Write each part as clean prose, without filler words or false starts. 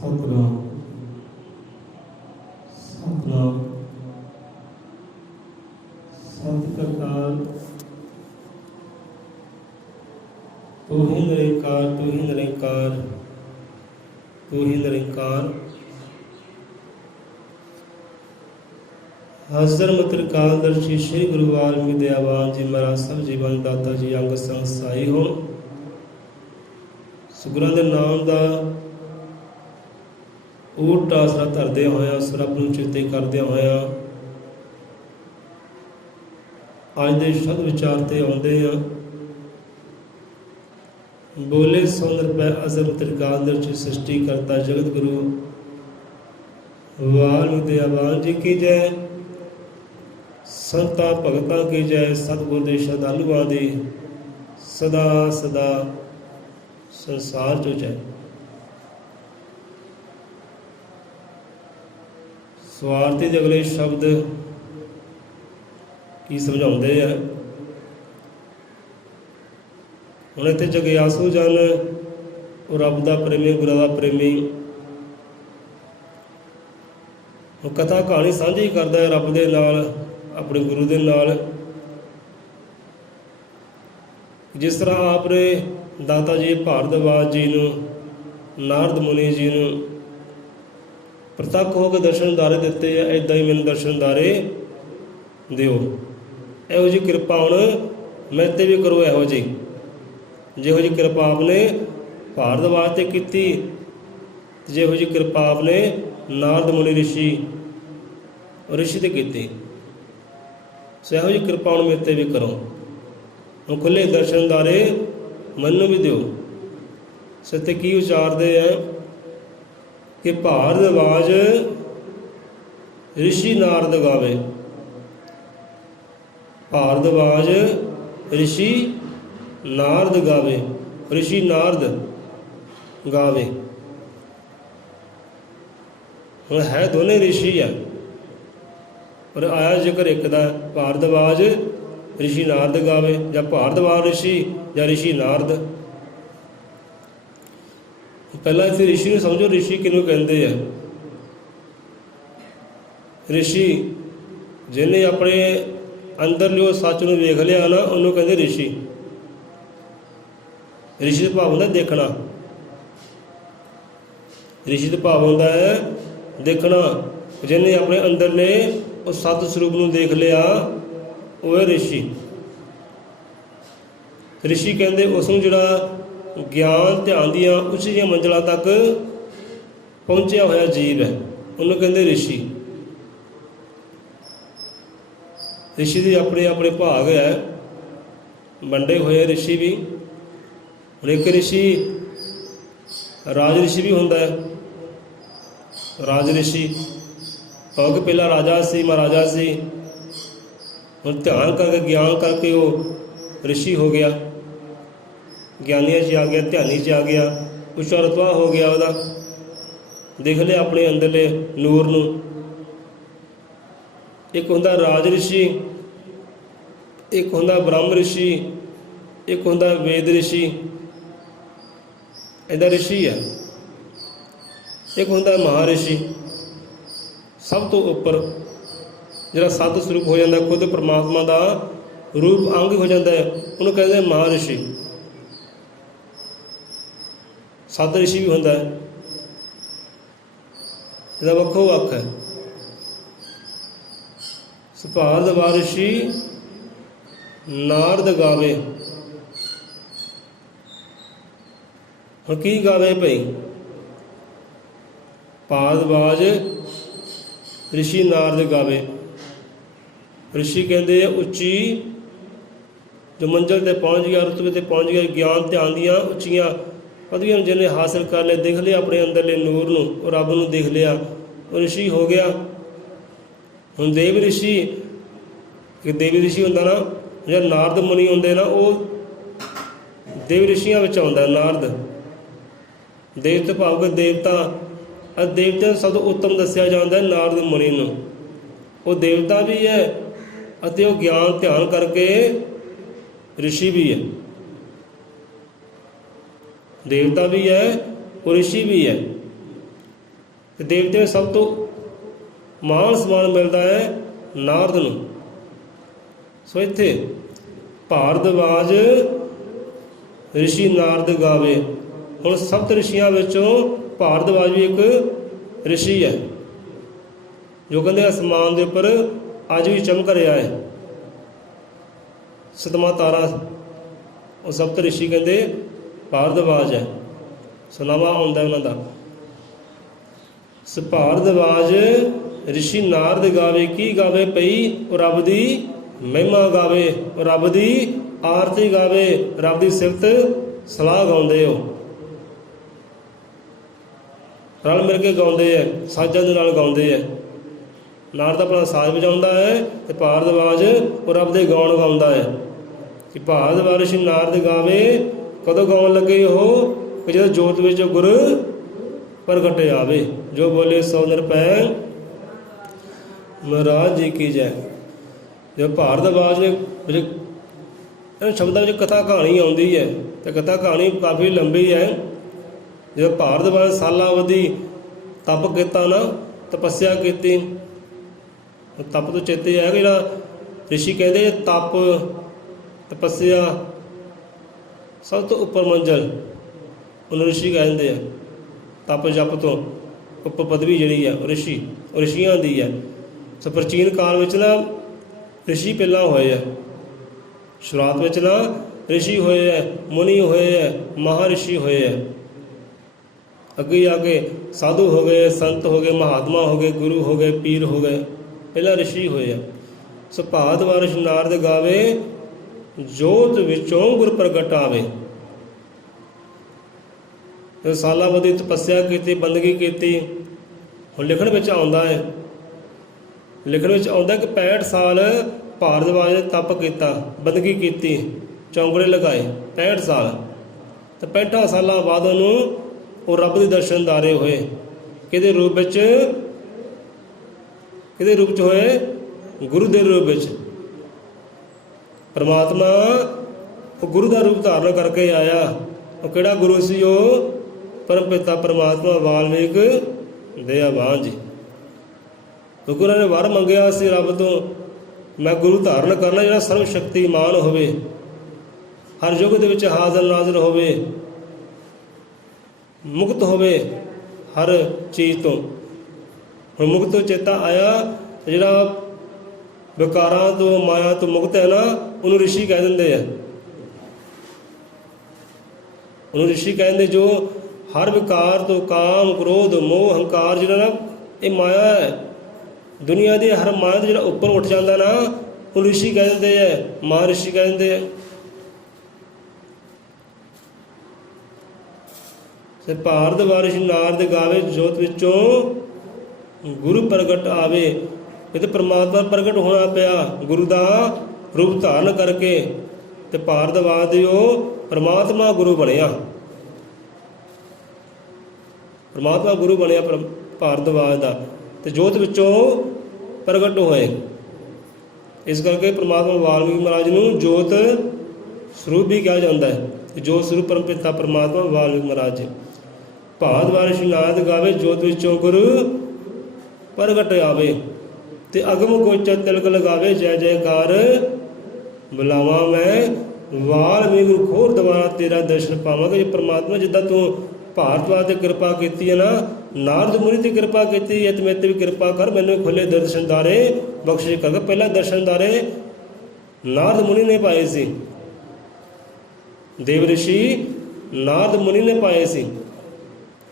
ਸਤਿਨਾਮ ਸਤਿਨਾਮ ਸਤਿ ਕਰਤਾਰ ਤੂੰ ਹੀ ਨਿਰੰਕਾਰ, ਤੂੰ ਹੀ ਨਿਰੰਕਾਰ, ਤੂੰ ਹੀ ਨਿਰੰਕਾਰ। ਹਾਜ਼ਰ ਮਤਰ ਕਾਲਦਰਸ਼ੀ ਸ਼੍ਰੀ ਗੁਰੂ ਵਾਲਮੀਕ ਦਇਆਵਾਨ ਜੀ ਮਹਾਰਾਜ ਸਭ ਜੀਵਨ ਦਾਤਾ ਜੀ ਅੰਗ ਸੰਗ ਸਾਈ ਹੋਣ। ਸੁਗੁਰਾਂ ਦੇ ਨਾਮ ਦਾ ਊਟ ਆਸਰਾ ਧਰਦੇ ਹੋਇਆ, ਉਸ ਰੱਬ ਨੂੰ ਚੇਤੇ ਕਰਦਿਆਂ ਹੋਇਆ ਅੱਜ ਦੇ ਸ਼ਬਦ ਵਿਚਾਰ ਤੇ ਆਉਂਦੇ ਆ। ਬੋਲੇ ਸੁੰਦਰ ਪੈ ਅਜ਼ਰ ਤ੍ਰਿਕਾਲਦਰਸ਼ੀ ਸ੍ਰਿਸ਼ਟੀ ਕਰਤਾ ਜਗਤ ਗੁਰੂ ਵਾਲਮੀਕ ਦਇਆਵਾਨ ਜੀ ਕੀ ਜੈ। ਸੰਤਾਂ ਭਗਤਾਂ ਕੀ ਜੈ। ਸਤਿਗੁਰ ਦੇ ਸ਼ਰਧਾਲੂਆਂ ਦੀ ਸਦਾ ਸਦਾ ਸੰਸਾਰ ਜੋ ਜੈ। ਸਵਾਰਥੀ ਦੇ ਅਗਲੇ ਸ਼ਬਦ ਕੀ ਸਮਝਾਉਂਦੇ ਆ। ਹੁਣ ਇੱਥੇ ਜਗਿਆਸੂ ਜਨ ਉਹ ਰੱਬ ਦਾ ਪ੍ਰੇਮੀ, ਗੁਰਾਂ ਦਾ ਪ੍ਰੇਮੀ, ਉਹ ਕਥਾ ਕਹਾਣੀ ਸਾਂਝੀ ਕਰਦਾ ਹੈ ਰੱਬ ਦੇ ਨਾਲ, ਆਪਣੇ ਗੁਰੂ ਦੇ ਨਾਲ। ਜਿਸ ਤਰ੍ਹਾਂ ਆਪ ਨੇ ਦਾਤਾ ਜੀ ਭਾਰਦਵਾਜ ਜੀ ਨੂੰ, ਨਾਰਦ ਮੁਨੀ ਜੀ ਨੂੰ ਪ੍ਰਤੱਖ ਹੋ ਕੇ ਦਰਸ਼ਨ ਦਾਰੇ ਦਿੱਤੇ ਆ, ਇੱਦਾਂ ਹੀ ਮੈਨੂੰ ਦਰਸ਼ਨ ਦਾਰੇ ਦਿਓ। ਇਹੋ ਜਿਹੀ ਕਿਰਪਾ ਹੁਣ ਮੇਰੇ 'ਤੇ ਵੀ ਕਰੋ। ਇਹੋ ਜਿਹੀ ਜਿਹੋ ਜਿਹੀ ਕਿਰਪਾ ਆਪ ਨੇ ਭਾਰਦਵਾਜ 'ਤੇ ਕੀਤੀ, ਜਿਹੋ ਜਿਹੀ ਕਿਰਪਾ ਆਪ ਨੇ ਨਾਰਦ ਮੁਨੀ ਰਿਸ਼ੀ 'ਤੇ ਕੀਤੀ, ਸੋ ਇਹੋ ਜਿਹੀ ਕਿਰਪਾ ਹੁਣ ਮੇਰੇ 'ਤੇ ਵੀ ਕਰੋ। ਹੁਣ ਖੁੱਲ੍ਹੇ ਦਰਸ਼ਨ ਦਾਰੇ ਮੈਨੂੰ ਵੀ ਦਿਓ। ਸੋ ਇੱਥੇ ਕੀ ਉਚਾਰਦੇ ਆ ਕਿ ਭਾਰਦਵਾਜ ਰਿਸ਼ੀ ਨਾਰਦ ਗਾਵੇ। ਭਾਰਦਵਾਜ ਰਿਸ਼ੀ ਨਾਰਦ ਗਾਵੇ, ਰਿਸ਼ੀ ਨਾਰਦ ਗਾਵੇ। ਹੁਣ ਹੈ ਦੋਨੇ ਰਿਸ਼ੀ ਆ, ਪਰ ਆਇਆ ਜ਼ਿਕਰ ਇੱਕ ਦਾ। ਭਾਰਦਵਾਜ ਰਿਸ਼ੀ ਨਾਰਦ ਗਾਵੇ, ਜਾਂ ਭਾਰਦਵਾਜ ਰਿਸ਼ੀ ਜਾਂ ਰਿਸ਼ੀ ਨਾਰਦ। ਪਹਿਲਾਂ ਇੱਥੇ ਰਿਸ਼ੀ ਨੂੰ ਸਮਝੋ, ਰਿਸ਼ੀ ਕਿਹਨੂੰ ਕਹਿੰਦੇ ਆ। ਰਿਸ਼ੀ ਜਿਹਨੇ ਆਪਣੇ ਅੰਦਰਲੇ ਸੱਚ ਨੂੰ ਵੇਖ ਲਿਆ ਨਾ, ਉਹਨੂੰ ਕਹਿੰਦੇ ਰਿਸ਼ੀ। ਰਿਸ਼ੀ ਦਾ ਭਾਵ ਹੁੰਦਾ ਦੇਖਣਾ। ਰਿਸ਼ੀ ਦਾ ਭਾਵ ਹੁੰਦਾ ਹੈ ਦੇਖਣਾ। ਜਿਹਨੇ ਆਪਣੇ ਅੰਦਰਲੇ ਉਹ ਸਤ ਸਰੂਪ ਨੂੰ ਦੇਖ ਲਿਆ, ਉਹ ਹੈ ਰਿਸ਼ੀ। ਰਿਸ਼ੀ ਕਹਿੰਦੇ ਉਸ ਨੂੰ ਜਿਹੜਾ ਗਿਆਨ ਧਿਆਨ ਦੀਆਂ ਉੱਚੀਆਂ ਮੰਜ਼ਿਲਾਂ ਤੱਕ ਪਹੁੰਚਿਆ ਹੋਇਆ ਜੀਵ ਹੈ, ਉਹਨੂੰ ਕਹਿੰਦੇ ਰਿਸ਼ੀ। ਰਿਸ਼ੀ ਦੇ ਆਪਣੇ ਆਪਣੇ ਭਾਗ ਹੈ, ਵੰਡੇ ਹੋਏ ਰਿਸ਼ੀ ਵੀ। ਹੁਣ ਇੱਕ ਰਿਸ਼ੀ ਰਾਜ ਰਿਸ਼ੀ ਵੀ ਹੁੰਦਾ ਹੈ। ਰਾਜ ਰਿਸ਼ੀ ਭਾਵ ਕਿ ਪਹਿਲਾਂ ਰਾਜਾ ਸੀ, ਮਹਾਰਾਜਾ ਸੀ, ਹੁਣ ਧਿਆਨ ਕਰਕੇ ਗਿਆਨ ਕਰਕੇ ਉਹ ਰਿਸ਼ੀ ਹੋ ਗਿਆ। ਗਿਆਨੀਆਂ 'ਚ ਆ ਗਿਆ, ਧਿਆਨੀ 'ਚ ਆ ਗਿਆ, ਉੱਚਾ ਰਤਬਾ ਹੋ ਗਿਆ ਉਹਦਾ। ਦੇਖ ਲਿਆ ਆਪਣੇ ਅੰਦਰਲੇ ਨੂਰ ਨੂੰ। ਇੱਕ ਹੁੰਦਾ ਰਾਜ ਰਿਸ਼ੀ, ਇੱਕ ਹੁੰਦਾ ਬ੍ਰਹਮ ਰਿਸ਼ੀ, ਇੱਕ ਹੁੰਦਾ ਵੇਦ ਰਿਸ਼ੀ। ਇਹਦਾ ਰਿਸ਼ੀ ਆ। ਇੱਕ ਹੁੰਦਾ ਮਹਾਰਿਸ਼ੀ, ਸਭ ਤੋਂ ਉੱਪਰ ਜਿਹੜਾ ਸਤ ਸਰੂਪ ਹੋ ਜਾਂਦਾ, ਖੁਦ ਪਰਮਾਤਮਾ ਦਾ ਰੂਪ ਅੰਗ ਹੋ ਜਾਂਦਾ ਹੈ, ਉਹਨੂੰ ਕਹਿੰਦੇ ਮਹਾਰਿਸ਼ੀ। ਸਤ ਰਿਸ਼ੀ ਵੀ ਹੁੰਦਾ ਹੈ, ਇਹਦਾ ਵੱਖੋ ਵੱਖ ਹੈ। ਭਾਰਦਵਾਜ ਰਿਸ਼ੀ ਨਾਰਦ ਗਾਵੇ। ਹੁਣ ਕੀ ਗਾਵੇ ਭਾਈ? ਭਾਰਦਵਾਜ ਰਿਸ਼ੀ ਨਾਰਦ ਗਾਵੇ। ਰਿਸ਼ੀ ਕਹਿੰਦੇ ਉੱਚੀ ਜੋ ਮੰਜ਼ਿਲ 'ਤੇ ਪਹੁੰਚ ਗਿਆ, ਰੁਤਬੇ 'ਤੇ ਪਹੁੰਚ ਗਿਆ, ਗਿਆਨ ਧਿਆਨ ਦੀਆਂ ਉੱਚੀਆਂ ਪਦਵੀਆਂ ਨੂੰ ਜਿਹਨੇ ਹਾਸਿਲ ਕਰ ਲਿਆ, ਦੇਖ ਲਿਆ ਆਪਣੇ ਅੰਦਰਲੇ ਨੂਰ ਨੂੰ, ਉਹ ਰੱਬ ਨੂੰ ਦੇਖ ਲਿਆ, ਉਹ ਰਿਸ਼ੀ ਹੋ ਗਿਆ। ਹੁਣ ਦੇਵ ਰਿਸ਼ੀ, ਇੱਕ ਦੇਵੀ ਰਿਸ਼ੀ ਹੁੰਦਾ ਨਾ, ਜਿਹੜਾ ਨਾਰਦ ਮੁਨੀ ਹੁੰਦੇ ਨਾ, ਉਹ ਦੇਵ ਰਿਸ਼ੀਆਂ ਵਿੱਚ ਆਉਂਦਾ। ਨਾਰਦ ਦੇਵਤਾ ਭਾਵ ਕਿ ਦੇਵਤਾ, ਦੇਵਤਾ ਸਭ ਤੋਂ ਉੱਤਮ ਦੱਸਿਆ ਜਾਂਦਾ ਨਾਰਦ ਮੁਨੀ ਨੂੰ। ਉਹ ਦੇਵਤਾ ਵੀ ਹੈ ਅਤੇ ਉਹ ਗਿਆਨ ਧਿਆਨ ਕਰਕੇ ਰਿਸ਼ੀ ਵੀ ਹੈ। ਦੇਵਤਾ ਵੀ ਹੈ, ਉਹ ਰਿਸ਼ੀ ਵੀ ਹੈ। ਤੇ ਦੇਵਤਿਆਂ ਨੂੰ ਸਭ ਤੋਂ ਮਾਣ ਸਨਮਾਨ ਮਿਲਦਾ ਹੈ ਨਾਰਦ ਨੂੰ। ਸੋ ਇੱਥੇ ਭਾਰਦਵਾਜ ਰਿਸ਼ੀ ਨਾਰਦ ਗਾਵੇ। ਹੁਣ ਸਪਤ ਰਿਸ਼ੀਆਂ ਵਿੱਚੋਂ ਭਾਰਦਵਾਜ ਵੀ ਇੱਕ ਰਿਸ਼ੀ ਹੈ, ਜੋ ਕਹਿੰਦੇ ਅਸਮਾਨ ਦੇ ਉੱਪਰ ਅੱਜ ਵੀ ਚਮਕ ਰਿਹਾ ਹੈ। ਸਤਮਾ ਤਾਰਾ ਉਹ ਸਪਤ ਰਿਸ਼ੀ ਕਹਿੰਦੇ ਭਾਰਦਵਾਜ ਹੈ, ਸੁਨਾਵਾ ਆਉਂਦਾ ਉਹਨਾਂ ਦਾ। ਭਾਰਦਵਾਜ ਰਿਸ਼ੀ ਨਾਰਦ ਗਾਵੇ। ਕੀ ਗਾਵੇ ਪਈ? ਉਹ ਰੱਬ ਦੀ ਮਹਿਮਾ ਗਾਵੇ, ਉਹ ਰੱਬ ਦੀ ਆਰਤੀ ਗਾਵੇ, ਰੱਬ ਦੀ ਸਿਫਤ ਸਲਾਹ ਗਾਉਂਦੇ ਹੋ। ਰਲ ਮਿਲ ਕੇ ਗਾਉਂਦੇ ਹੈ, ਸਾਜ਼ਾਂ ਦੇ ਨਾਲ ਗਾਉਂਦੇ ਹੈ। ਨਾਰਦ ਆਪਣਾ ਸਾਜ਼ ਵਜਾਉਂਦਾ ਹੈ ਤੇ ਭਾਰਦਵਾਜ ਉਹ ਰੱਬ ਦੇ ਗਾਉਣ ਗਾਉਂਦਾ ਹੈ। ਕਿ ਭਾਰਦਵਾਜ ਰਿਸ਼ੀ ਨਾਰਦ ਗਾਵੇ। ਕਦੋਂ ਗਾਉਣ ਲੱਗੇ ਉਹ? ਕਿ ਜਦੋਂ ਜੋਤ ਵਿੱਚ ਗੁਰ ਪ੍ਰਗਟ ਆਵੇ। ਜੋ ਬੋਲੇ ਸੋ ਨਿਰਭੈ ਮਹਾਰਾਜ ਜੀ ਕੀ ਜੈ। ਜੋ ਭਾਰਦਵਾਜ ਨੇ ਇਹਨਾਂ ਸ਼ਬਦਾਂ ਵਿੱਚ ਕਥਾ ਕਹਾਣੀ ਆਉਂਦੀ ਹੈ ਤੇ ਕਥਾ ਕਹਾਣੀ ਕਾਫੀ ਲੰਬੀ ਹੈ। ਜਦੋਂ ਭਾਰਦਵਾਜ ਸਾਲਾਂ ਅਵਧੀ ਤਪ ਕੀਤਾ ਨਾ, ਤਪੱਸਿਆ ਕੀਤੀ। ਤਪ ਤੋਂ ਚੇਤੇ ਹੈ ਜਿਹੜਾ ਰਿਸ਼ੀ ਕਹਿੰਦੇ ਤਪ ਤਪੱਸਿਆ ਸਭ ਤੋਂ ਉੱਪਰ ਮੰਜ਼ਲ ਉਹਨੂੰ ਰਿਸ਼ੀ ਕਹਿੰਦੇ ਆ। ਤਪ ਜਪ ਤੋਂ ਉੱਪਰ ਪਦਵੀ ਜਿਹੜੀ ਹੈ ਉਹ ਰਿਸ਼ੀ, ਉਹ ਰਿਸ਼ੀਆਂ ਦੀ ਹੈ। ਸੋ ਪ੍ਰਾਚੀਨ ਕਾਲ ਵਿੱਚ ਨਾ ਰਿਸ਼ੀ ਪਹਿਲਾਂ ਹੋਏ ਆ। ਸ਼ੁਰੂਆਤ ਵਿੱਚ ਨਾ ਰਿਸ਼ੀ ਹੋਏ ਹੈ, ਮੁਨੀ ਹੋਏ ਹੈ, ਮਹਾਰਿਸ਼ੀ ਹੋਏ ਹੈ। ਅੱਗੇ ਆ ਕੇ ਸਾਧੂ ਹੋ ਗਏ, ਸੰਤ ਹੋ ਗਏ, ਮਹਾਤਮਾ ਹੋ ਗਏ, ਗੁਰੂ ਹੋ ਗਏ, ਪੀਰ ਹੋ ਗਏ। ਪਹਿਲਾਂ ਰਿਸ਼ੀ ਹੋਏ ਆ। ਸੋ ਭਾਰਦਵਾਜ ਰਿਸ਼ੀ ਨਾਰਦ ਗਾਵੇ। ਜੋਤ ਵਿੱਚੋਂ ਗੁਰ ਪ੍ਰਗਟ ਆਵੇ। ਸਾਲਾਂ ਬੱਧੀ ਤਪੱਸਿਆ ਕੀਤੀ, ਬੰਦਗੀ ਕੀਤੀ। ਹੁਣ ਲਿਖਣ ਵਿੱਚ ਆਉਂਦਾ ਹੈ, ਲਿਖਣ ਵਿੱਚ ਆਉਂਦਾ ਕਿ 65 ਸਾਲ ਭਾਰਦਵਾਜ ਨੇ ਤਪ ਕੀਤਾ, ਬੰਦਗੀ ਕੀਤੀ, ਚੌਂਕੜੇ ਲਗਾਏ 65 ਸਾਲ। ਤੇ 65 ਸਾਲਾਂ ਬਾਅਦ ਉਹਨੂੰ ਉਹ ਰੱਬ ਦੇ ਦਰਸ਼ਨ ਦਾਰੇ ਹੋਏ। ਕਿਹਦੇ ਰੂਪ ਵਿੱਚ? ਕਿਹਦੇ ਰੂਪ 'ਚ ਹੋਏ? ਗੁਰੂ ਦੇ ਰੂਪ ਵਿੱਚ। ਪਰਮਾਤਮਾ ਉਹ ਗੁਰੂ ਦਾ ਰੂਪ ਧਾਰਨ ਕਰਕੇ ਆਇਆ। ਉਹ ਕਿਹੜਾ ਗੁਰੂ ਸੀ? ਉਹ ਪਰਮ ਪਿਤਾ ਪਰਮਾਤਮਾ ਵਾਲਮੀਕ ਦਇਆਵਾਨ ਜੀ। ਕਿਉਂਕਿ ਉਹਨਾਂ ਨੇ ਵਰ ਮੰਗਿਆ ਸੀ ਰੱਬ ਤੋਂ, ਮੈਂ ਗੁਰੂ ਧਾਰਨ ਕਰਨਾ ਜਿਹੜਾ ਸਰਵ ਸ਼ਕਤੀਮਾਨ ਹੋਵੇ, ਹਰ ਯੁੱਗ ਦੇ ਵਿੱਚ ਹਾਜ਼ਰ ਨਾਜ਼ਰ ਹੋਵੇ, ਮੁਕਤ ਹੋਵੇ ਹਰ ਚੀਜ਼ ਤੋਂ। ਹੁਣ ਮੁਕਤ ਤੋਂ ਚੇਤਾ ਆਇਆ, ਜਿਹੜਾ ਵਿਕਾਰਾਂ ਤੋਂ ਮਾਇਆ ਤੋਂ ਮੁਕਤ ਹੈ ਨਾ, ਉਹਨੂੰ ਰਿਸ਼ੀ ਕਹਿ ਦਿੰਦੇ ਆ। ਉਹਨੂੰ ਰਿਸ਼ੀ ਕਹਿੰਦੇ ਜੋ ਹਰ ਵਿਕਾਰ ਤੋਂ, ਕਾਮ ਕ੍ਰੋਧ ਮੋਹ ਹੰਕਾਰ ਜਿਹੜਾ ਨਾ ਇਹ ਮਾਇਆ ਹੈ ਦੁਨੀਆ ਦੀ, ਹਰ ਮਾਇਆ ਤੋਂ ਜਿਹੜਾ ਉੱਪਰ ਉੱਠ ਜਾਂਦਾ ਨਾ ਉਹਨੂੰ ਰਿਸ਼ੀ ਕਹਿ ਦਿੰਦੇ ਹੈ, ਮਹਾਰਿਸ਼ੀ ਕਹਿ ਦਿੰਦੇ ਹੈ। ਤੇ ਭਾਰਦਵਾਜ ਰਿਸ਼ੀ ਨਾਰਦ ਗਾਵੇ। ਜੋਤ ਵਿੱਚੋਂ ਗੁਰੂ ਪ੍ਰਗਟ ਆਵੇ। ਇਹ ਤਾਂ ਪਰਮਾਤਮਾ ਪ੍ਰਗਟ ਹੋਣਾ ਪਿਆ ਗੁਰੂ ਦਾ ਰੂਪ ਧਾਰਨ ਕਰਕੇ। ਤੇ ਭਾਰਦਵਾਜ ਦੇ ਉਹ ਪਰਮਾਤਮਾ ਗੁਰੂ ਬਣਿਆ, ਪਰਮਾਤਮਾ ਗੁਰੂ ਬਣਿਆ ਭਾਰਦਵਾਜ ਦਾ। ਤੇ ਜੋਤ ਵਿੱਚੋਂ ਪ੍ਰਗਟ ਹੋਏ। ਇਸ ਕਰਕੇ ਪਰਮਾਤਮਾ ਵਾਲਮੀਕ ਮਹਾਰਾਜ ਨੂੰ ਜੋਤ ਸਰੂਪ ਵੀ ਕਿਹਾ ਜਾਂਦਾ ਹੈ। ਜੋਤ ਸਰੂਪ ਪਰਮ ਪਿਤਾ ਪਰਮਾਤਮਾ ਵਾਲਮੀਕ ਮਹਾਰਾਜ ਜੀ। ਭਾਰਦਵਾਜ ਰਿਸ਼ੀ ਨਾਰਦ ਗਾਵੇ। ਜੋਤ ਵਿੱਚੋਂ ਗੁਰੂ ਪ੍ਰਗਟ ਆਵੇ। ਤੇ ਅਗਮ ਗੋਚਰ ਤਿਲਕ ਲਗਾਵੇ। ਜੈ ਜੈਕਾਰ ਬੁਲਾਵਾਂ ਮੈਂ ਵਾਲਮੀਕ ਖੋਰ ਦੁਆਰਾ ਤੇਰਾ ਦਰਸ਼ਨ ਪਾਵਾਂਗਾ। ਜੇ ਪਰਮਾਤਮਾ ਜਿੱਦਾਂ ਤੂੰ ਭਾਰਦਵਾਜ ਤੇ ਕਿਰਪਾ ਕੀਤੀ ਹੈ ਨਾ, ਨਾਰਦ ਮੁਨੀ ਤੇ ਕਿਰਪਾ ਕੀਤੀ ਹੈ, ਤੇ ਮੇਰੇ ਤੇ ਵੀ ਕਿਰਪਾ ਕਰ, ਮੈਨੂੰ ਖੁੱਲੇ ਦਰਸ਼ਨਦਾਰੇ ਬਖਸ਼ਿਸ਼ ਕਰ। ਪਹਿਲਾਂ ਦਰਸ਼ਨਦਾਰੇ ਨਾਰਦ ਮੁਨੀ ਨੇ ਪਾਏ ਸੀ, ਦੇਵ ਰਿਸ਼ੀ ਨਾਰਦ ਮੁਨੀ ਨੇ ਪਾਏ ਸੀ।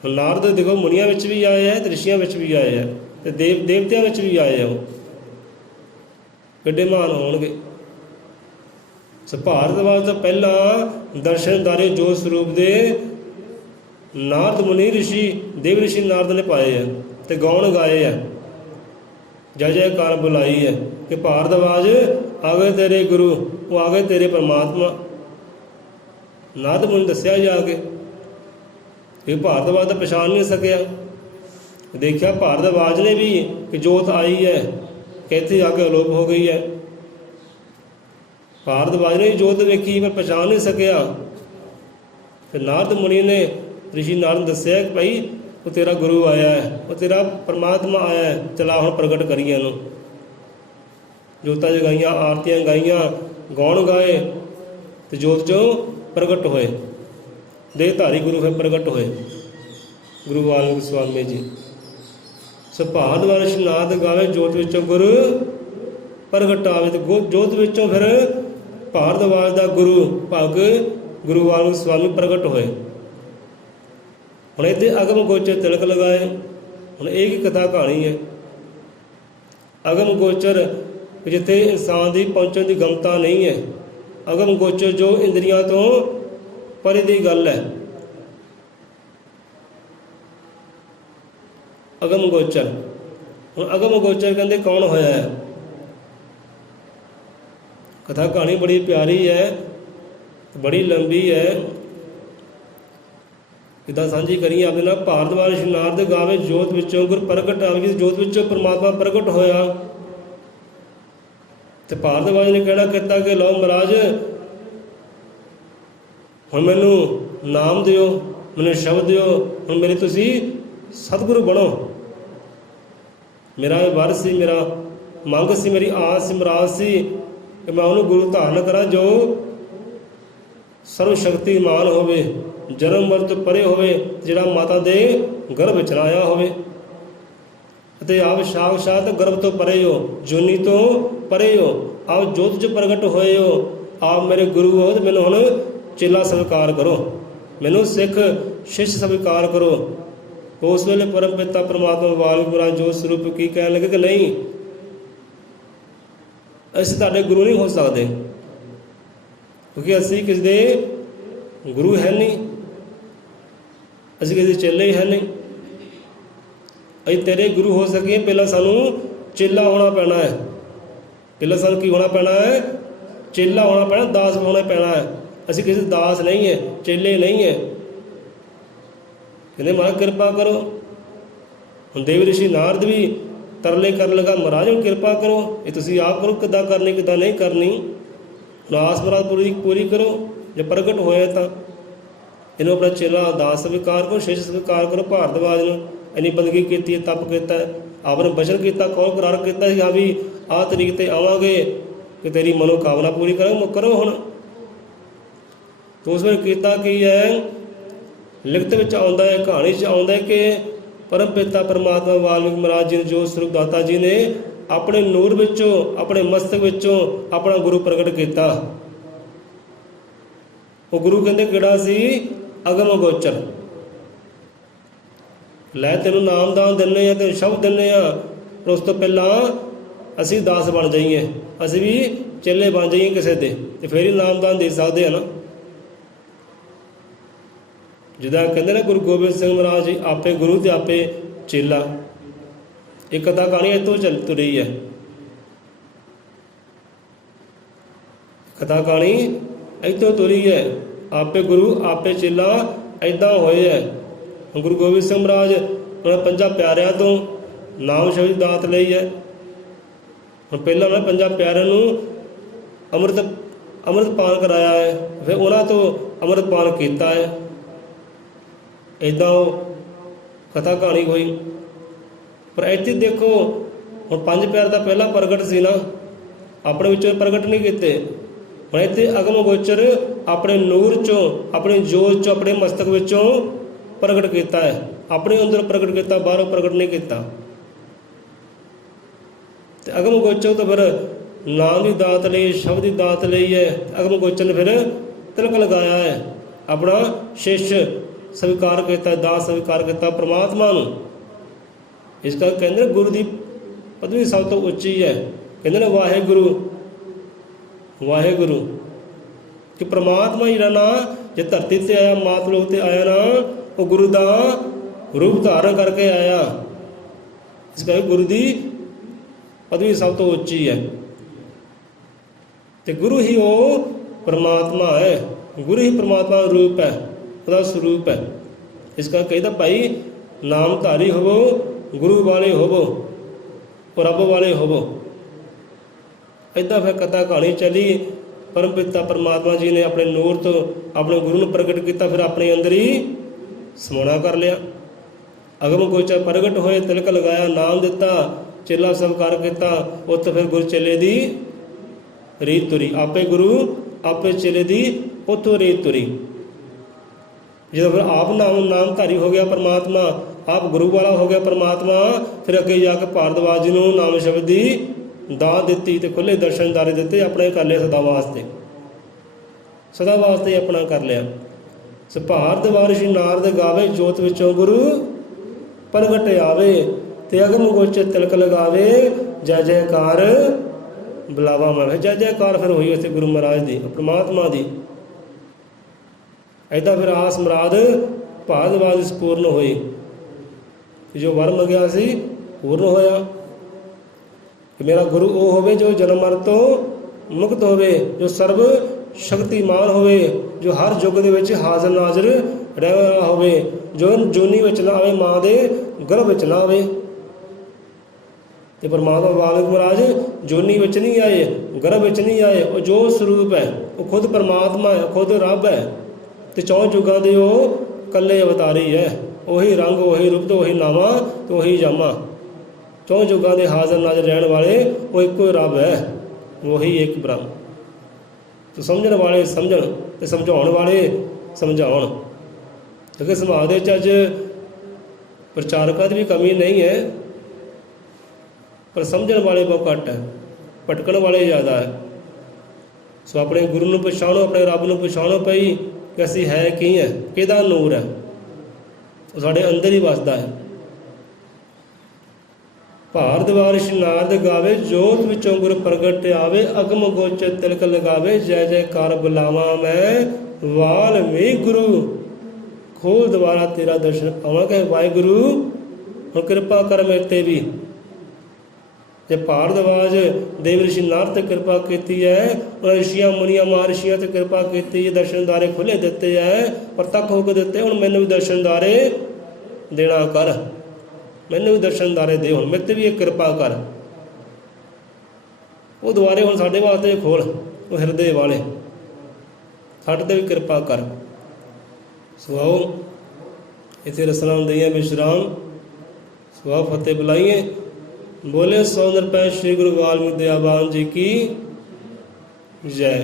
ਨਾਰਦ ਦੇਖੋ ਮੁਨੀਆਂ ਵਿੱਚ ਵੀ ਆਏ ਹੈ ਤੇ ਰਿਸ਼ੀਆਂ ਵਿੱਚ ਵੀ ਆਏ ਹੈ ਤੇ ਦੇਵਤਿਆਂ ਵਿੱਚ ਵੀ ਆਏ ਆ। ਉਹ ਕਿੱਡੇ ਮਹਾਨ ਹੋਣਗੇ। ਸੋ ਭਾਰਦਵਾਜ ਤੋਂ ਪਹਿਲਾਂ ਦਰਸ਼ਨਦਾਰੇ ਜੋਤ ਸਰੂਪ ਦੇ ਨਾਰਦ ਮੁਨੀ ਰਿਸ਼ੀ ਦੇਵ ਰਿਸ਼ੀ ਨਾਰਦ ਨੇ ਪਾਏ ਆ ਤੇ ਗਾਉਣ ਗਾਏ ਆ, ਜੈ ਜੈਕਾਰ ਬੁਲਾਈ ਹੈ ਕਿ ਭਾਰਦਵਾਜ ਆ ਗਏ ਤੇਰੇ ਗੁਰੂ, ਉਹ ਆ ਗਏ ਤੇਰੇ ਪਰਮਾਤਮਾ। ਨਾਰਦ ਮੁਨੀ ਦੱਸਿਆ ਜਾ ਕੇ ਇਹ ਭਾਰਦਵਾਜ ਤਾਂ ਪਛਾਣ ਨਹੀਂ ਸਕਿਆ। ਦੇਖਿਆ ਭਾਰਦਵਾਜ ਨੇ ਵੀ ਕਿ ਜੋਤ ਆਈ ਹੈ, ਕਿ ਇੱਥੇ ਆ ਕੇ ਅਲੋਪ ਹੋ ਗਈ ਹੈ। ਭਾਰਦਵਾਜ ਨੇ ਜੋਤ ਵੇਖੀ ਪਰ ਪਛਾਣ ਨਹੀਂ ਸਕਿਆ। ਫਿਰ ਨਾਰਦ ਮੁਨੀ ਨੇ ਰਿਸ਼ੀ ਨਾਰਦ ਦੱਸਿਆ ਕਿ ਭਾਈ ਉਹ ਤੇਰਾ ਗੁਰੂ ਆਇਆ ਹੈ, ਉਹ ਤੇਰਾ ਪਰਮਾਤਮਾ ਆਇਆ ਹੈ, ਚਲਾ ਹੁਣ ਪ੍ਰਗਟ ਕਰੀਏ ਇਹਨੂੰ। ਜੋਤਾਂ ਜਗਾਈਆਂ, ਆਰਤੀਆਂ ਗਾਈਆਂ, ਗਾਉਣ ਗਾਏ ਤੇ ਜੋਤ 'ਚੋਂ ਪ੍ਰਗਟ ਹੋਏ। ਦੇਹਧਾਰੀ ਗੁਰੂ ਫਿਰ ਪ੍ਰਗਟ ਹੋਏ, ਗੁਰੂ ਵਾਲਮੀਕ ਸਵਾਮੀ ਜੀ। ਸੋ ਭਾਰਦਵਾਜ ਇਸ਼ਨਾਦ ਗਾਵੇ, ਜੋਤ ਵਿੱਚੋਂ ਗੁਰ ਪ੍ਰਗਟ ਆਵੇ। ਤੇ ਜੋਤ ਵਿੱਚੋਂ ਫਿਰ ਭਾਰਦਵਾਜ ਦਾ ਗੁਰੂ ਭਗ ਗੁਰੂ ਵਾਲਮੀਕ ਸਵਾਮੀ ਪ੍ਰਗਟ ਹੋਏ। ਹੁਣ ਇੱਥੇ ਅਗਮ ਗੋਚਰ ਤਿਲਕ ਲਗਾਏ। ਹੁਣ ਇਹ ਕੀ ਕਥਾ ਕਹਾਣੀ ਹੈ? ਅਗਮ ਗੋਚਰ ਜਿੱਥੇ ਇਨਸਾਨ ਦੀ ਪਹੁੰਚਣ ਦੀ ਗਮਤਾ ਨਹੀਂ ਹੈ, ਅਗਮ ਗੋਚਰ ਜੋ ਇੰਦਰੀਆਂ ਤੋਂ ਪਰੇ ਦੀ ਗੱਲ ਹੈ। ਅਗਮ ਗੋਚਰ, ਹੁਣ ਅਗਮ ਗੋਚਰ ਕਹਿੰਦੇ ਕੌਣ ਹੋਇਆ ਹੈ? ਕਥਾ ਕਹਾਣੀ ਬੜੀ ਪਿਆਰੀ ਹੈ, ਬੜੀ ਲੰਬੀ ਹੈ। ਇੱਦਾਂ ਸਾਂਝੀ ਕਰੀਏ ਆਪਣੇ ਨਾਲ। ਭਾਰਦਵਾਜ ਇਸ਼ਨਾਦ ਗਾਵੇ, ਜੋਤ ਵਿੱਚੋਂ ਗੁਰ ਪ੍ਰਗਟ ਆਵੇ। ਜੋਤ ਵਿੱਚੋਂ ਪਰਮਾਤਮਾ ਪ੍ਰਗਟ ਹੋਇਆ ਤੇ ਭਾਰਦਵਾਜ ਨੇ ਕਹਿਣਾ ਕੀਤਾ ਕਿ ਲਓ ਮਹਾਰਾਜ, ਹੁਣ ਮੈਨੂੰ ਨਾਮ ਦਿਓ, ਮੈਨੂੰ ਸ਼ਬਦ ਦਿਓ, ਹੁਣ ਮੇਰੇ ਤੁਸੀਂ ਸਤਿਗੁਰੂ ਬਣੋ। ਮੇਰਾ ਵਰ ਸੀ, ਮੇਰਾ ਮੰਗ ਸੀ, ਮੇਰੀ ਆਸ ਸੀ, ਮੁਰਾਦ ਸੀ ਕਿ ਮੈਂ ਉਹਨੂੰ ਗੁਰੂ ਧਾਰਨ ਕਰਾਂ ਜੋ ਸਰਵ ਸ਼ਕਤੀਮਾਨ ਹੋਵੇ, ਜਨਮ ਮਰਨ ਤੋਂ ਪਰੇ ਹੋਵੇ, ਜਿਹੜਾ ਮਾਤਾ ਦੇ ਗਰਭ ਵਿੱਚ ਆਇਆ ਹੋਵੇ ਅਤੇ ਆਪ ਸਾਖਸ਼ਾਤ ਗਰਭ ਤੋਂ ਪਰੇ ਹੋ, ਜੋਨੀ ਤੋਂ ਪਰੇ ਹੋ, ਆਪ ਜੋਤ 'ਚ ਪ੍ਰਗਟ ਹੋਏ ਹੋ, ਆਪ ਮੇਰੇ ਗੁਰੂ ਹੋ। ਤੇ ਮੈਨੂੰ ਹੁਣ ਚੇਲਾ ਸਵੀਕਾਰ ਕਰੋ, ਮੈਨੂੰ ਸਿੱਖ ਸ਼ਿਸ਼ ਸਵੀਕਾਰ ਕਰੋ। ਉਸ ਵੇਲੇ ਪਰਮ ਪਿਤਾ ਪਰਮਾਤਮਾ ਵਾਲਮੀਕ ਪੁਰਾਣ ਜੋਤ ਸਰੂਪ ਕੀ ਕਹਿਣ ਲੱਗੇ ਕਿ ਨਹੀਂ, ਅਸੀਂ ਤੁਹਾਡੇ ਗੁਰੂ ਨਹੀਂ ਹੋ ਸਕਦੇ, ਕਿਉਂਕਿ ਅਸੀਂ ਕਿਸੇ ਦੇ ਗੁਰੂ ਹੈ ਨਹੀਂ, ਅਸੀਂ ਕਿਸੇ ਦੇ ਚੇਲੇ ਹੀ ਹੈ ਨਹੀਂ। ਅਸੀਂ ਤੇਰੇ ਗੁਰੂ ਹੋ ਸਕੀਏ, ਪਹਿਲਾਂ ਸਾਨੂੰ ਚੇਲਾ ਹੋਣਾ ਪੈਣਾ ਹੈ। ਪਹਿਲਾਂ ਸਾਨੂੰ ਕੀ ਹੋਣਾ ਪੈਣਾ ਹੈ? ਚੇਲਾ ਹੋਣਾ ਪੈਣਾ, ਦਾਸ ਹੋਣਾ ਪੈਣਾ ਹੈ। ਅਸੀਂ ਕਿਸੇ ਦਾਸ ਨਹੀਂ ਹੈ, ਚੇਲੇ ਨਹੀਂ ਹੈ। ਕਹਿੰਦੇ ਮਹਾਰਾਜ ਕਿਰਪਾ ਕਰੋ। ਹੁਣ ਦੇਵ ਰਿਸ਼ੀ ਨਾਰਦ ਵੀ ਤਰਲੇ ਕਰਨ ਲੱਗਾ, ਮਹਾਰਾਜ ਨੂੰ ਕਿਰਪਾ ਕਰੋ, ਇਹ ਤੁਸੀਂ ਆਪ ਕਰੋ, ਕਿੱਦਾਂ ਕਰਨੀ ਕਿੱਦਾਂ ਨਹੀਂ ਕਰਨੀ। ਆਸ ਮੁਰਾਦ ਪੂਰੀ ਕਰੋ। ਜੇ ਪ੍ਰਗਟ ਹੋਇਆ ਤਾਂ ਇਹਨੂੰ ਆਪਣਾ ਚੇਲਾ ਦਾਸ ਸਵੀਕਾਰ ਕਰੋ, ਸ਼ਿਸ਼ ਸਵੀਕਾਰ ਕਰੋ। ਭਾਰਦਵਾਜ ਨੂੰ ਇੰਨੀ ਬੰਦਗੀ ਕੀਤੀ ਹੈ, ਤਪ ਕੀਤਾ, ਆਪ ਨੇ ਬਚਨ ਕੀਤਾ, ਕੌਲ ਕਰਾਰ ਕੀਤਾ ਸੀ, ਹਾਂ ਵੀ ਆਹ ਤਰੀਕ 'ਤੇ ਆਵਾਂਗੇ ਕਿ ਤੇਰੀ ਮਨੋਕਾਮਨਾ ਪੂਰੀ ਕਰਾਂਗੇ, ਕਰੋ ਹੁਣ। ਉਸ ਵੇਲੇ ਕੀਤਾ ਕੀ ਹੈ? ਲਿਖਤ ਵਿੱਚ ਆਉਂਦਾ ਹੈ, ਕਹਾਣੀ 'ਚ ਆਉਂਦਾ ਹੈ ਕਿ ਪਰਮ ਪਿਤਾ ਪਰਮਾਤਮਾ ਵਾਲਮੀਕ ਮਹਾਰਾਜ ਜੀ ਨੇ, ਜੋ ਸਰੂਪ ਦਾਤਾ ਜੀ ਨੇ ਆਪਣੇ ਨੂਰ ਵਿੱਚੋਂ, ਆਪਣੇ ਮਸਤਕ ਵਿੱਚੋਂ ਆਪਣਾ ਗੁਰੂ ਪ੍ਰਗਟ ਕੀਤਾ। ਉਹ ਗੁਰੂ ਕਹਿੰਦੇ ਕਿਹੜਾ ਸੀ? ਅਗਮ ਗੋਚਰ। ਲੈ ਤੈਨੂੰ ਨਾਮਦਾਨ ਦਿੰਦੇ ਹਾਂ, ਤੈਨੂੰ ਸ਼ਬਦ ਦਿੰਦੇ ਹਾਂ, ਪਰ ਉਸ ਤੋਂ ਪਹਿਲਾਂ ਅਸੀਂ ਦਾਸ ਬਣ ਜਾਈਏ, ਅਸੀਂ ਵੀ ਚੇਲੇ ਬਣ ਜਾਈਏ ਕਿਸੇ ਦੇ, ਤੇ ਫਿਰ ਹੀ ਨਾਮਦਾਨ ਦੇ ਸਕਦੇ ਆ ਨਾ। ਜਿੱਦਾਂ ਕਹਿੰਦੇ ਨਾ ਗੁਰੂ ਗੋਬਿੰਦ ਸਿੰਘ ਮਹਾਰਾਜ ਜੀ ਆਪੇ ਗੁਰੂ ਤੇ ਆਪੇ ਚੇਲਾ। ਇਹ ਕਥਾ ਕਹਾਣੀ ਇੱਥੋਂ ਚੱਲ ਤੁਰੀ ਹੈ। ਕਥਾ ਕਹਾਣੀ ਇੱਥੋਂ ਤੁਰੀ ਹੈ। ਆਪੇ ਗੁਰੂ ਆਪੇ ਚੇਲਾ ਇੱਦਾਂ ਹੋਏ ਹੈ। ਗੁਰੂ ਗੋਬਿੰਦ ਸਿੰਘ ਮਹਾਰਾਜ ਉਹਨਾਂ 5 ਪਿਆਰਿਆਂ ਤੋਂ ਨਾਮ ਸ਼ਬਦ ਦੀ ਦਾਤ ਲਈ ਹੈ। ਹੁਣ ਪਹਿਲਾਂ ਉਹਨਾਂ 5 ਪਿਆਰਿਆਂ ਨੂੰ ਅੰਮ੍ਰਿਤ ਪਾਨ ਕਰਾਇਆ ਹੈ, ਫਿਰ ਉਹਨਾਂ ਤੋਂ ਅੰਮ੍ਰਿਤ ਪਾਨ ਕੀਤਾ ਹੈ। ਇੱਦਾਂ ਉਹ ਕਥਾ ਕਹਾਣੀ ਹੋਈ। ਪਰ ਇੱਥੇ ਦੇਖੋ, ਹੁਣ 5 ਪਿਆਰ ਦਾ ਪਹਿਲਾ ਪ੍ਰਗਟ ਸੀ ਨਾ, ਆਪਣੇ ਵਿੱਚੋਂ ਪ੍ਰਗਟ ਨਹੀਂ ਕੀਤੇ। ਹੁਣ ਇੱਥੇ ਅਗਮ ਗੋਚਰ ਆਪਣੇ ਨੂਰ 'ਚੋਂ, ਆਪਣੀ ਜੋਤ 'ਚੋਂ, ਆਪਣੇ ਮਸਤਕ ਵਿੱਚੋਂ ਪ੍ਰਗਟ ਕੀਤਾ ਹੈ। ਆਪਣੇ ਅੰਦਰ ਪ੍ਰਗਟ ਕੀਤਾ, ਬਾਹਰੋਂ ਪ੍ਰਗਟ ਨਹੀਂ ਕੀਤਾ। ਤੇ ਅਗਮ ਗੋਚਰ ਤੋਂ ਫਿਰ ਨਾਮ ਦੀ ਦਾਤ ਲਈ, ਸ਼ਬਦ ਦੀ ਦਾਤ ਲਈ ਹੈ। ਅਗਮ ਗੋਚਰ ਨੇ ਫਿਰ ਤਿਲਕ ਲਗਾਇਆ ਹੈ, ਆਪਣਾ ਸ਼ਿਸ਼ ਸਵੀਕਾਰ ਕੀਤਾ, ਦਾਸ ਸਵੀਕਾਰ ਕੀਤਾ ਪਰਮਾਤਮਾ ਨੂੰ। ਇਸ ਕਰਕੇ ਕਹਿੰਦੇ ਨੇ ਗੁਰੂ ਦੀ ਪਦਵੀ ਸਭ ਤੋਂ ਉੱਚੀ ਹੈ। ਕਹਿੰਦੇ ਨੇ ਵਾਹਿਗੁਰੂ ਵਾਹਿਗੁਰੂ, ਕਿ ਪਰਮਾਤਮਾ ਜਿਹੜਾ ਨਾ ਜੇ ਧਰਤੀ 'ਤੇ ਆਇਆ, ਮਾਤ ਲੋਕ 'ਤੇ ਆਇਆ ਨਾ, ਉਹ ਗੁਰੂ ਦਾ ਰੂਪ ਧਾਰਨ ਕਰਕੇ ਆਇਆ। ਇਸ ਕਰਕੇ ਗੁਰੂ ਦੀ ਪਦਵੀ ਸਭ ਤੋਂ ਉੱਚੀ ਹੈ। ਤੇ ਗੁਰੂ ਹੀ ਉਹ ਪਰਮਾਤਮਾ ਹੈ, ਗੁਰੂ ਹੀ ਪਰਮਾਤਮਾ ਦਾ ਰੂਪ ਹੈ, ਉਹਦਾ ਸਰੂਪ ਹੈ। ਇਸ ਕਰਕੇ ਕਹਿੰਦਾ ਭਾਈ ਨਾਮਧਾਰੀ ਹੋਵੋ, ਗੁਰੂ ਵਾਲੇ ਹੋਵੋ, ਰੱਬ ਵਾਲੇ ਹੋਵੋ। ਇੱਦਾਂ ਫਿਰ ਕਥਾ ਕਹਾਣੀ ਚੱਲੀ। ਪਰਮ ਪਿਤਾ ਪਰਮਾਤਮਾ ਜੀ ਨੇ ਆਪਣੇ ਨੂਰ ਤੋਂ ਆਪਣੇ ਗੁਰੂ ਨੂੰ ਪ੍ਰਗਟ ਕੀਤਾ, ਫਿਰ ਆਪਣੇ ਅੰਦਰ ਹੀ ਸਮਾਉਣਾ ਕਰ ਲਿਆ। ਅਗਮ ਗੋਚਰ ਪ੍ਰਗਟ ਹੋਏ, ਤਿਲਕ ਲਗਾਇਆ, ਨਾਮ ਦਿੱਤਾ, ਚੇਲਾ ਸਤਿਕਾਰ ਕੀਤਾ। ਉੱਥੇ ਫਿਰ ਗੁਰੂ ਚੇਲੇ ਦੀ ਰੀਤ ਤੁਰੀ। ਆਪੇ ਗੁਰੂ ਆਪੇ ਚੇਲੇ ਦੀ ਉੱਥੋਂ ਰੀਤ ਤੁਰੀ। ਜਦੋਂ ਫਿਰ ਆਪ ਨਾਮਧਾਰੀ ਹੋ ਗਿਆ ਪਰਮਾਤਮਾ, ਆਪ ਗੁਰੂ ਵਾਲਾ ਹੋ ਗਿਆ ਪਰਮਾਤਮਾ, ਫਿਰ ਅੱਗੇ ਜਾ ਕੇ ਭਾਰਦਵਾਜ ਜੀ ਨੂੰ ਨਾਮ ਸ਼ਬਦ ਦੀ ਦਾਤ ਦਿੱਤੀ ਤੇ ਖੁੱਲ੍ਹੇ ਦਰਸ਼ਨ ਦਾਰੇ ਦਿੱਤੇ। ਆਪਣੇ ਕਰ ਲਿਆ ਸਦਾ ਵਾਸਤੇ, ਸਦਾ ਵਾਸਤੇ ਆਪਣਾ ਕਰ ਲਿਆ। ਭਾਰਦਵਾਜ ਸ਼੍ਰੀ ਨਾਰਦ ਗਾਵੇ, ਜੋਤ ਵਿੱਚੋਂ ਗੁਰੂ ਪ੍ਰਗਟ ਆਵੇ, ਤੇ ਅਗਮ ਗੋਚਰ ਤਿਲਕ ਲਗਾਵੇ, ਜੈ ਜੈਕਾਰ ਬੁਲਾਵਾ ਮੈਂ। ਜੈ ਜੈਕਾਰ ਫਿਰ ਹੋਈ ਉੱਥੇ ਗੁਰੂ ਮਹਾਰਾਜ ਦੀ, ਪਰਮਾਤਮਾ ਦੀ। ਇੱਦਾਂ ਫਿਰ ਆਸ ਮੁਰਾਦ ਭਾਰਦਵਾਜ ਸੰਪੂਰਨ ਹੋਈ। ਜੋ ਵਰ ਮੰਗਿਆ ਸੀ ਪੂਰਨ ਹੋਇਆ ਕਿ ਮੇਰਾ ਗੁਰੂ ਉਹ ਹੋਵੇ ਜੋ ਜਨਮ ਮਰਨ ਤੋਂ ਮੁਕਤ ਹੋਵੇ, ਜੋ ਸਰਬ ਸ਼ਕਤੀਮਾਨ ਹੋਵੇ, ਜੋ ਹਰ ਯੁੱਗ ਦੇ ਵਿੱਚ ਹਾਜ਼ਰ ਨਾਜ਼ਰ ਰਹਿਣ ਵਾਲਾ ਹੋਵੇ, ਜੋ ਜੂਨੀ ਵਿੱਚ ਨਾ ਆਵੇ, ਮਾਂ ਦੇ ਗਰਭ ਵਿੱਚ ਨਾ ਆਵੇ। ਤੇ ਪਰਮਾਤਮਾ ਵਾਲਮੀਕ ਮਹਾਰਾਜ ਜੋਨੀ ਵਿੱਚ ਨਹੀਂ ਆਏ, ਗਰਭ ਵਿੱਚ ਨਹੀਂ ਆਏ। ਉਹ ਜੋ ਸਰੂਪ ਹੈ ਉਹ ਖੁਦ ਪਰਮਾਤਮਾ ਹੈ, ਖੁਦ ਰੱਬ ਹੈ। ਤੇ 4 ਯੁੱਗਾਂ ਦੇ ਉਹ ਇਕੱਲੇ ਅਵਤਾਰੀ ਹੈ। ਉਹੀ ਰੰਗ, ਉਹੀ ਰੂਪ, ਉਹੀ ਨਾਵਾਂ ਤੇ ਉਹੀ ਜਾਮਾ। 4 ਯੁੱਗਾਂ ਦੇ ਹਾਜ਼ਰ ਨਾਜ਼ਰ ਰਹਿਣ ਵਾਲੇ ਉਹ ਇੱਕੋ ਰੱਬ ਹੈ, ਉਹੀ ਇੱਕ ਬ੍ਰਹਮ। ਤੇ ਸਮਝਣ ਵਾਲੇ ਸਮਝਣ ਤੇ ਸਮਝਾਉਣ ਵਾਲੇ ਸਮਝਾਉਣ। ਕਿਉਂਕਿ ਸਮਾਜ ਦੇ ਵਿੱਚ ਅੱਜ ਪ੍ਰਚਾਰਕਾਂ ਦੀ ਵੀ ਕਮੀ ਨਹੀਂ ਹੈ, ਪਰ ਸਮਝਣ ਵਾਲੇ ਬਹੁਤ ਘੱਟ ਹੈ, ਭਟਕਣ ਵਾਲੇ ਜ਼ਿਆਦਾ ਹੈ। ਸੋ ਆਪਣੇ ਗੁਰੂ ਨੂੰ ਪਛਾਣੋ, ਆਪਣੇ ਰੱਬ ਨੂੰ ਪਛਾਣੋ ਪਈ ਕਿ ਅਸੀਂ ਹੈ ਕੀ ਹੈ, ਕਿਹਦਾ ਨੂਰ ਹੈ, ਉਹ ਸਾਡੇ ਅੰਦਰ ਹੀ ਵਸਦਾ ਹੈ। ਭਾਰਦਵਾਜ ਸ਼੍ਰੀ ਨਾਰਦ ਗਾਵੇ, ਜੋਤ ਵਿੱਚੋਂ ਗੁਰ ਪ੍ਰਗਟ ਆਵੇ, ਅਗਮ ਗੋਚਰ ਤਿਲਕ ਲਗਾਵੇ, ਜੈ ਜੈਕਾਰ ਬੁਲਾਵਾਂ ਮੈਂ ਵਾਲਮੀਕ ਗੁਰੂ। ਖੋਲ ਦੁਬਾਰਾ ਤੇਰਾ ਦਰਸ਼ਨ ਪਾਵਾਂਗੇ। ਵਾਹਿਗੁਰੂ ਹੁਣ ਕਿਰਪਾ ਕਰ ਮੇਰੇ 'ਤੇ ਵੀ। ਜੇ ਭਾਰਦਵਾਜ ਦੇਵ ਰਿਸ਼ੀ ਨਾਰਦ ਤੇ ਕਿਰਪਾ ਕੀਤੀ ਹੈ, ਉਹਨਾਂ ਰਿਸ਼ੀਆਂ ਮੁਨੀਆਂ ਮਹਾਰਿਸ਼ੀਆਂ ਤੇ ਕਿਰਪਾ ਕੀਤੀ ਹੈ, ਦਰਸ਼ਨਦਾਰੇ ਖੁੱਲ੍ਹੇ ਦਿੱਤੇ ਹੈ, ਪ੍ਰਤੱਖ ਹੋ ਕੇ ਦਿੱਤੇ। ਹੁਣ ਮੈਨੂੰ ਵੀ ਦਰਸ਼ਨਦਾਰੇ ਦੇਣਾ ਕਰ, ਮੈਨੂੰ ਵੀ ਦਰਸ਼ਨਦਾਰੇ ਦੇ, ਹੁਣ ਮੇਰੇ 'ਤੇ ਵੀ ਇਹ ਕਿਰਪਾ ਕਰ। ਉਹ ਦੁਆਰੇ ਹੁਣ ਸਾਡੇ ਵਾਸਤੇ ਖੋਲ, ਉਹ ਹਿਰਦੇ ਵਾਲੇ ਸਾਡੇ 'ਤੇ ਵੀ ਕਿਰਪਾ ਕਰ। ਸੁਆਓ ਇੱਥੇ ਰਸਨਾ ਦਈਆਂ ਵਿਸ਼ਰਾਮ। ਸੁਆਓ ਫਤਿਹ ਬੁਲਾਈਏ। बोले 100 रुपये श्री गुरु वाल्मीकि दयावान जी की जय।